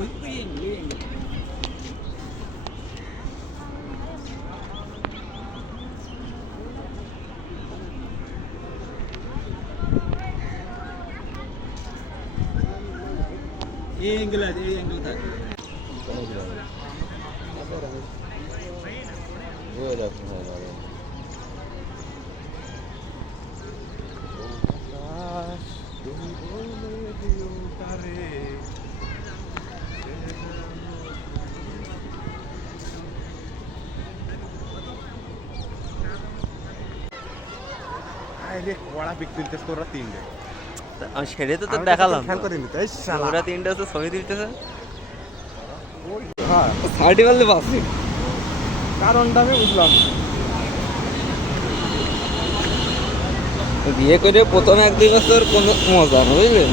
uyuyayım uyuyayım. İyi İngiliz, iyi İngiliz. Böyle yapın herhalde. কড়া পিক তুলতেছ তোরা তিনটে আমি তো তোর দেখালাম খেয়াল করিনি তাই ওরা তিনটে তো ছবি তুলতেছে। হ্যাঁ। থার্টি বললে বাসি কারণটা আমি বুঝলাম বিয়ে করে প্রথম এক দুই বছর কোনো মজা না বুঝলেন